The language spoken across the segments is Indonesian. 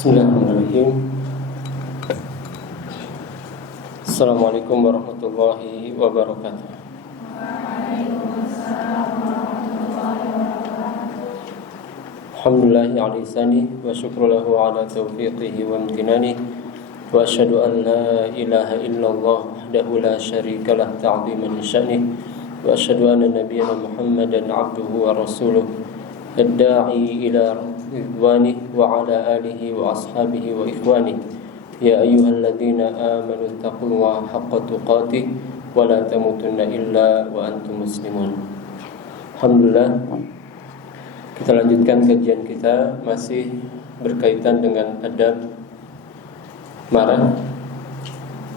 Bismillahirrahmanirrahim. Assalamualaikum warahmatullahi wabarakatuh. Alhamdulillahi ala ihsani wa syukru lahu ala taufiqihi wa imtinani wa asyhadu an la ilaha illallah wahdahu la syarika lah ta'ziman li sya'nih wa asyhadu anna nabiyyana Muhammadan abduhu wa rasuluh ad-da'i ila ridwanihi wa ala alihi wa ashabihi wa ikhwanihi ya ayyuhalladzina amanu taqullaha haqqa tuqatih wa la tamutunna illa wa antum muslimun. Alhamdulillah, kita lanjutkan kajian kita masih berkaitan dengan adab marah.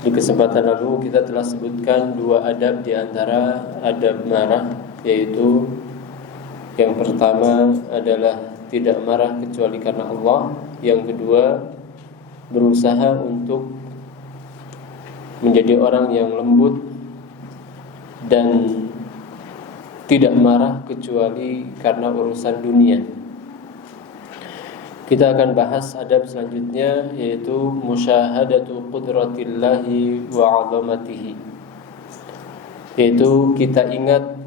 Di kesempatan lalu kita telah sebutkan dua adab di antara adab marah, yaitu yang pertama adalah tidak marah kecuali karena Allah. Yang kedua, berusaha untuk menjadi orang yang lembut dan tidak marah kecuali karena urusan dunia. Kita akan bahas adab selanjutnya, yaitu musyahadatu qudratillahi wa 'azamatihi, yaitu kita ingat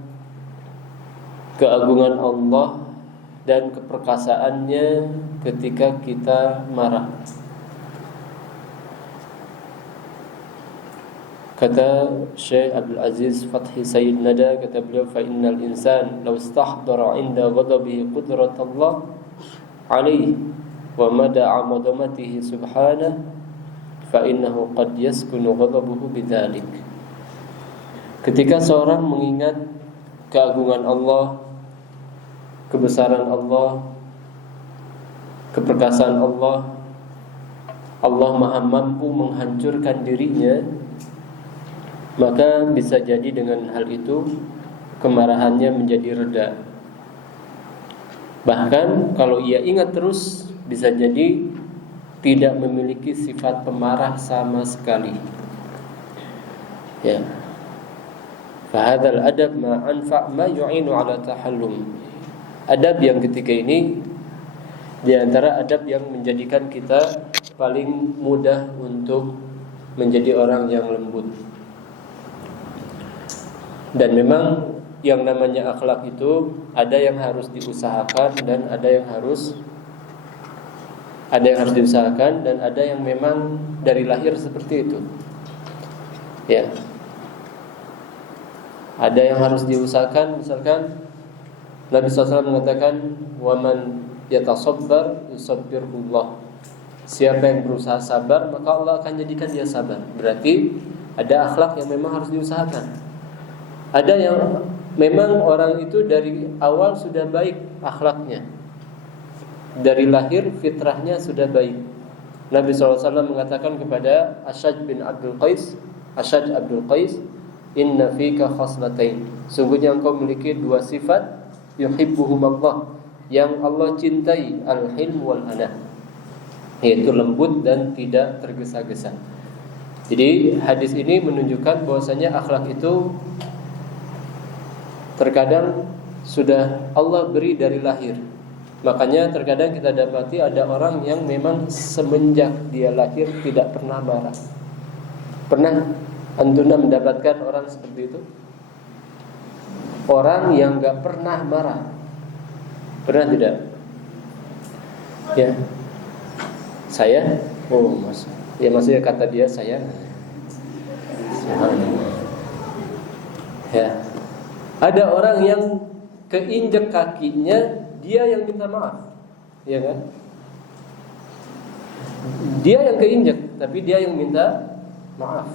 keagungan Allah dan keperkasaannya ketika kita marah. Kata Syekh Abdul Aziz Fathi Sayyid Nada, kata beliau, fa innal insan law istahdara 'inda ghadabihi qudratullah 'alaihi wa mada'a 'azamatihi subhanahu fa innahu qad yaskunu ghadabuhu bidzalik. Ketika seorang mengingat keagungan Allah, kebesaran Allah, keperkasaan Allah, Allah maha mampu menghancurkan dirinya, maka bisa jadi dengan hal itu kemarahannya menjadi reda. Bahkan kalau ia ingat terus, bisa jadi tidak memiliki sifat pemarah sama sekali. Ya. Fahadzal adab ma anfa' ma yu'inu ala tahallum. Adab yang ketiga ini di antara adab yang menjadikan kita paling mudah untuk menjadi orang yang lembut. Dan memang yang namanya akhlak itu ada yang harus diusahakan dan ada yang harus diusahakan dan ada yang memang dari lahir seperti itu. Ya. Ada yang harus diusahakan, misalkan Nabi SAW mengatakan, "Waman yatasabbar yusabbirullah." Siapa yang berusaha sabar, maka Allah akan jadikan dia sabar. Berarti ada akhlak yang memang harus diusahakan. Ada yang memang orang itu dari awal sudah baik akhlaknya, dari lahir fitrahnya sudah baik. Nabi SAW mengatakan kepada Ashaj Abdul Qais, "Inna fika khaslatain." Sungguhnya engkau memiliki dua sifat, yuhibbuhumullah, yang Allah cintai, al-hilm wal anah, yaitu lembut dan tidak tergesa-gesa. Jadi hadis ini menunjukkan bahwasanya akhlak itu terkadang sudah Allah beri dari lahir. Makanya terkadang kita dapati ada orang yang memang semenjak dia lahir tidak pernah marah. Pernah antuna mendapatkan orang seperti itu? Orang yang gak pernah marah. Pernah tidak? Ya. Saya? Oh, mas. Ya maksudnya kata dia saya. Ya. Ada orang yang keinjek kakinya dia yang minta maaf. Ya kan? Dia yang keinjek, tapi dia yang minta maaf.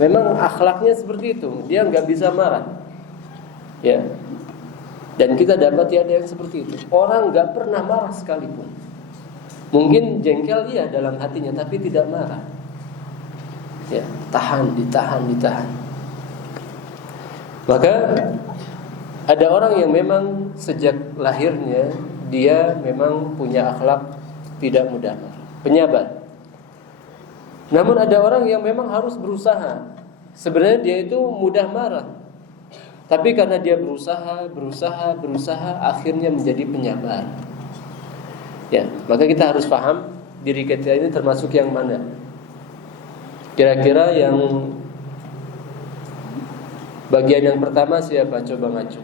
Memang akhlaknya seperti itu. Dia gak bisa marah. Ya. Dan kita dapati ada yang seperti itu. Orang gak pernah marah sekalipun. Mungkin jengkel iya dalam hatinya, tapi tidak marah. Ya, ditahan. Maka ada orang yang memang sejak lahirnya dia memang punya akhlak tidak mudah marah, penyabar. Namun ada orang yang memang harus berusaha. Sebenarnya dia itu mudah marah, tapi karena dia berusaha, akhirnya menjadi penyabar. Ya, maka kita harus paham diri kita ini termasuk yang mana. Kira-kira yang bagian yang pertama siapa? Coba ngacu.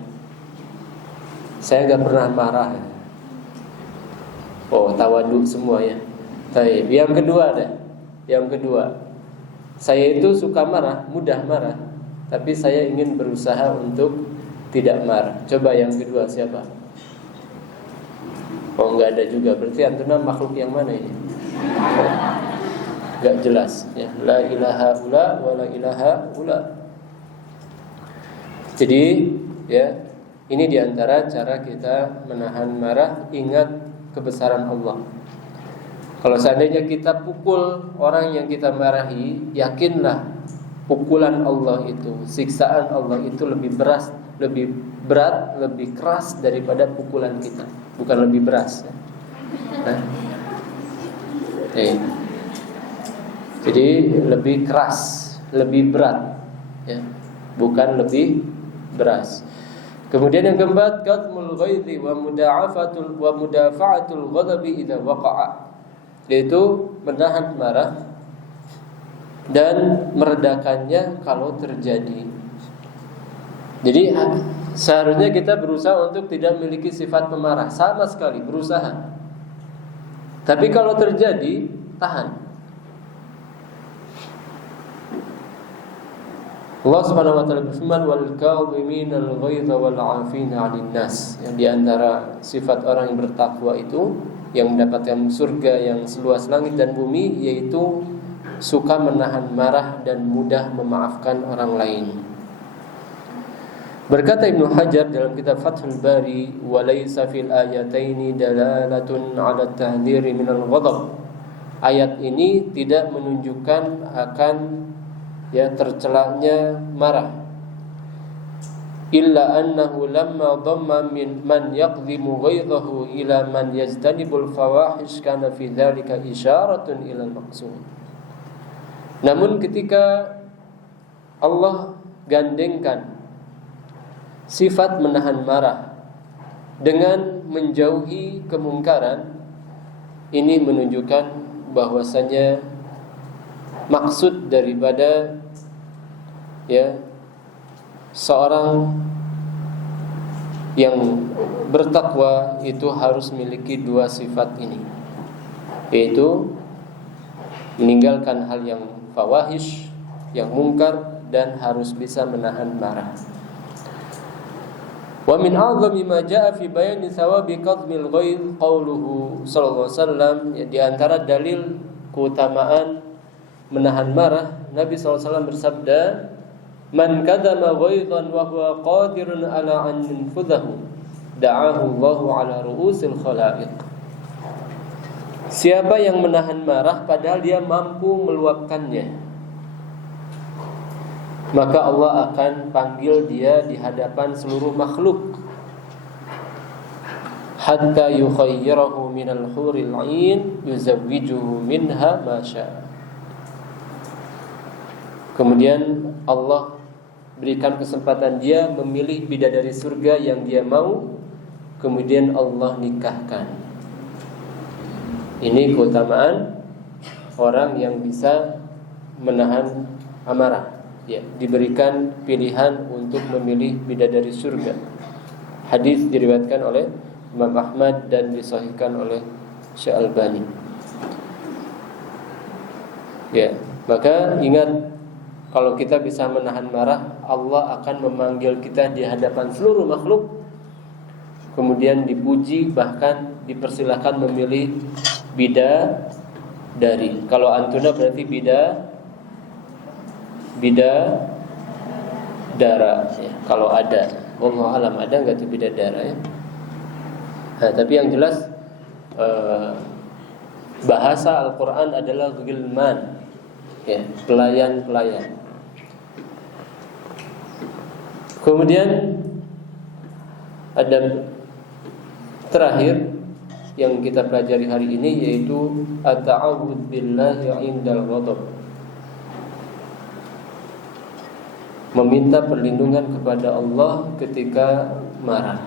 Saya nggak pernah marah. Oh, tawaduk semua ya. Baik. Yang kedua deh. Yang kedua, saya itu suka marah, mudah marah, tapi saya ingin berusaha untuk tidak marah. Coba yang kedua siapa? Oh, nggak ada juga. Berarti antuna makhluk yang mana ini? Nggak jelas. Ya. La ilaha ula wa la ilaha ula. Jadi, ya, ini diantara cara kita menahan marah. Ingat kebesaran Allah. Kalau seandainya kita pukul orang yang kita marahi, yakinlah pukulan Allah itu, siksaan Allah itu lebih berat, lebih keras daripada pukulan kita. Bukan lebih beras. Nah. Jadi lebih keras, lebih berat, ya. Bukan lebih beras. Kemudian yang keempat, katmul ghaidhi wa mudafa'atul ghadabi idza waqa'a, yaitu menahan marah dan meredakannya kalau terjadi. Jadi seharusnya kita berusaha untuk tidak memiliki sifat pemarah sama sekali, berusaha. Tapi kalau terjadi, tahan. Allah Subhanahu wa taala berfirman, wal kadhiminal ghaidha wal 'afina 'anil nas. Yang di antara sifat orang yang bertakwa itu, yang mendapatkan surga yang seluas langit dan bumi, yaitu suka menahan marah dan mudah memaafkan orang lain. Berkata Ibnu Hajar dalam kitab Fathul Bari, wa laisa fil ayataini dalalatun 'ala at-tahdhiri minal ghadab. Ayat ini tidak menunjukkan akan tercelanya marah. Illa annahu lamma dhamma min man yaqdhimu ghaydahu ila man yajtanibul fawahish kana fi dzalika isyaratun ila al-maqsud. Namun ketika Allah gandengkan sifat menahan marah dengan menjauhi kemungkaran, ini menunjukkan bahwasanya maksud daripada seorang yang bertakwa itu harus memiliki dua sifat ini, yaitu meninggalkan hal yang fawahish, yang mungkar, dan harus bisa menahan marah. Wa min a'zami ma jaa'a fi bayani thawabi qadmil ghaidh qauluhu sallallahu alaihi wasallam, di antara dalil keutamaan menahan marah, Nabi SAW bersabda, man kadama ghaidhan wa huwa qadirun ala an yanfudhahu da'ahu Allahu ala ru'usil khalaiq. Siapa yang menahan marah padahal dia mampu meluapkannya, maka Allah akan panggil dia di hadapan seluruh makhluk, hatta yukhayyirahu minal huril 'ain yuzawwijuhu minha ma syaa. Kemudian Allah berikan kesempatan dia memilih bidadari surga yang dia mau, kemudian Allah nikahkan. Ini keutamaan orang yang bisa menahan amarah, diberikan pilihan untuk memilih bidadari surga. Hadis diriwayatkan oleh Imam Ahmad dan disahihkan oleh Syekh Albani. Maka ingat, kalau kita bisa menahan marah, Allah akan memanggil kita di hadapan seluruh makhluk, kemudian dipuji, bahkan dipersilakan memilih bidadari. Kalau antuna berarti bidadara, ya, kalau ada. Wallahu alam, ada enggak tuh bidadara, ya? Nah, tapi yang jelas bahasa Al-Qur'an adalah ghilman, ya, pelayan-pelayan. Kemudian ada terakhir yang kita pelajari hari ini, yaitu at-ta'awudz billahi 'indal ghadab. Meminta perlindungan kepada Allah ketika marah.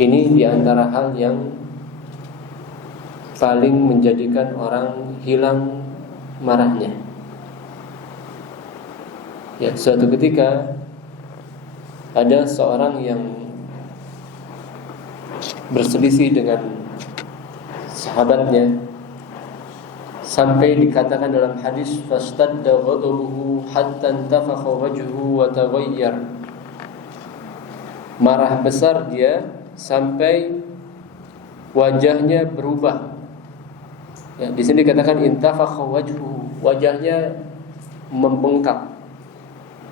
Ini diantara hal yang paling menjadikan orang hilang marahnya. Ya, suatu ketika ada seorang yang berselisih dengan sahabatnya, sampai dikatakan dalam hadis fastadda ghadabuhu hatta intafakha wajhuhu wa taghayyar. Marah besar dia sampai wajahnya berubah. Ya, di sini dikatakan intafakha wajhuhu, wajahnya membengkak.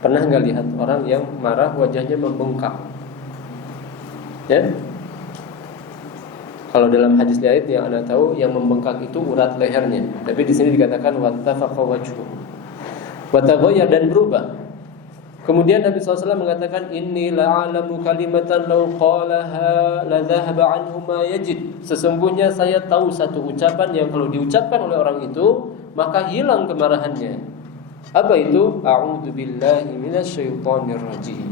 Pernah enggak lihat orang yang marah wajahnya membengkak? Ya? Kalau dalam hadis lain yang Anda tahu, yang membengkak itu urat lehernya. Tapi di sini dikatakan wattafaqa wajhu. Wataghayyar, dan berubah. Kemudian Nabi SAW mengatakan inni la'alamu kalimatan law qalaha la dhahaba anhu ma yajid. Sesungguhnya saya tahu satu ucapan yang kalau diucapkan oleh orang itu maka hilang kemarahannya. Apa itu? A'udzu billahi minasyaitonir rajim.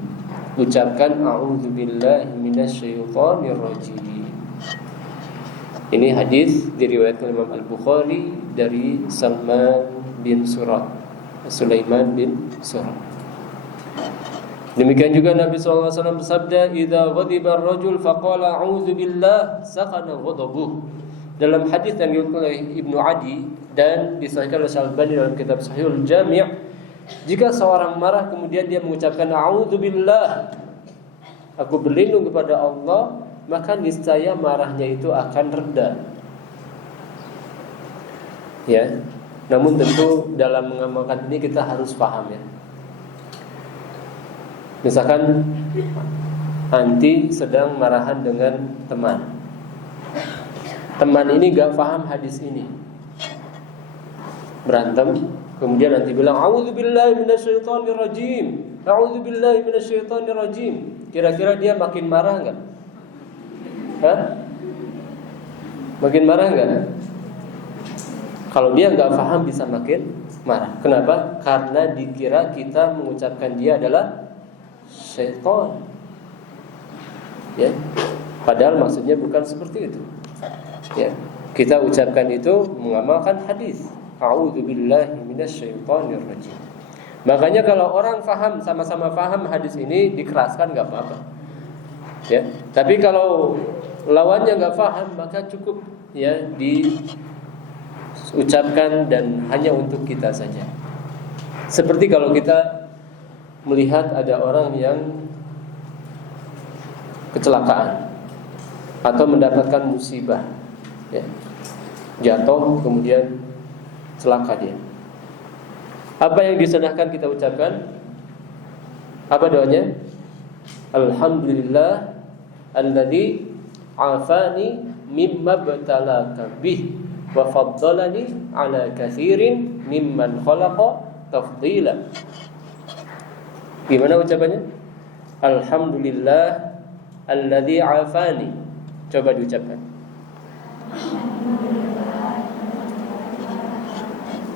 Ucapkan a'udzu billahi minasyaitonir rajim. Ini hadis diriwayatkan Imam Al-Bukhari dari Sulaiman bin Surah. Demikian juga Nabi SAW bersabda, "Idza ghadiba ar-rajul faqala a'udzu billah sakana ghadabuh." Dalam hadis yang diriwayatkan oleh Ibnu Adi dan disahihkan oleh Al-Albani dalam kitab Sahihul Jami', jika seorang marah kemudian dia mengucapkan a'udzu billah, aku berlindung kepada Allah, maka niscaya marahnya itu akan reda. Ya. Namun tentu dalam mengamalkan ini kita harus paham, ya. Misalkan anti sedang marahan dengan teman. Teman ini gak paham hadis ini. Berantem, kemudian nanti bilang a'udzubillahi minasyaitonir rajim. A'udzubillahi minasyaitonir rajim. Kira-kira dia makin marah enggak? Hah? Makin marah enggak? Kalau dia enggak paham bisa makin marah. Kenapa? Karena dikira kita mengucapkan dia adalah syaitan. Ya. Padahal maksudnya bukan seperti itu. Ya. Kita ucapkan itu mengamalkan hadis. A'udzubillahi minasyaitonir rajim. Makanya kalau orang paham, sama-sama paham hadis ini, dikeraskan enggak apa-apa. Ya. Tapi kalau lawannya nggak paham, maka cukup ya diucapkan dan hanya untuk kita saja. Seperti kalau kita melihat ada orang yang kecelakaan atau mendapatkan musibah, ya, jatuh kemudian celaka dia. Apa yang disunahkan kita ucapkan? Apa doanya? Alhamdulillah alladzi afani mimma btalaka bih wa faddalani ala katsirin mimman khalaqa tafdila. Gimana ucapannya? Alhamdulillah alladzi afani. Coba diucapkan.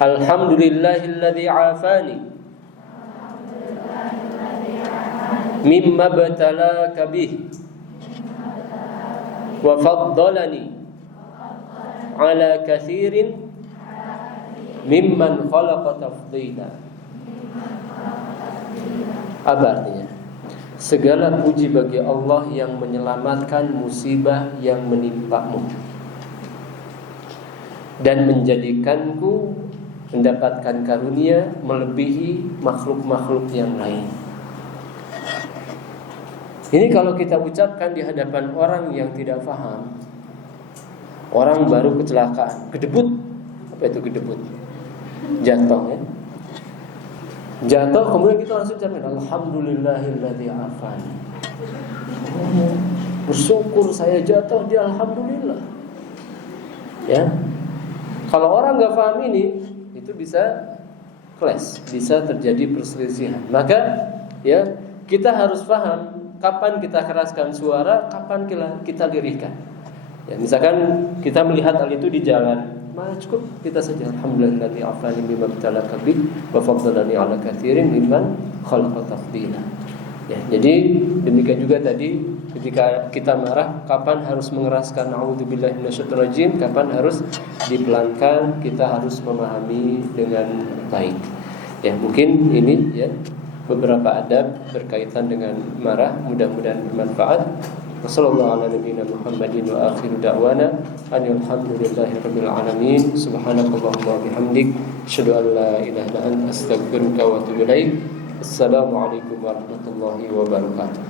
Alhamdulillahilladzi afani mimma btalaka bih wa faddalani ala katsirin mimman khalaqa tafdila. Apa artinya? Segala puji bagi Allah yang menyelamatkan musibah yang menimpamu dan menjadikanku mendapatkan karunia melebihi makhluk-makhluk yang lain. Ini kalau kita ucapkan di hadapan orang yang tidak paham. Orang baru kecelakaan, kedebut. Apa itu kedebut? Jatuh, ya. Jatuh kemudian kita langsung ucapkan alhamdulillahilladzi afani. Bersyukur saya jatuh, dia alhamdulillah. Ya. Kalau orang enggak paham ini, itu bisa clash, bisa terjadi perselisihan. Maka ya, kita harus paham kapan kita keraskan suara, kapan kita lirihkan. Ya, misalkan kita melihat hal itu di jalan, maka cukup kita saja alhamdulillahilladzi afani bima btalaka bi wa faddalani ala katsirin mimman khalaqa tafdila. Ya, jadi demikian juga tadi ketika kita marah, kapan harus mengeraskan a'udzubillahi minasyaitonirrajim, kapan harus dipelankan, kita harus memahami dengan baik. Ya, mungkin ini ya beberapa adab berkaitan dengan marah, mudah-mudahan bermanfaat. Wassallallahu ala nabiyyina Muhammadin wa akhiru da'wana alhamdulillahi rabbil alamin. Subhanakallahumma wa bihamdik, asyhadu an la ilaha illa anta, astaghfiruka wa atubu ilaik. Assalamualaikum warahmatullahi wabarakatuh.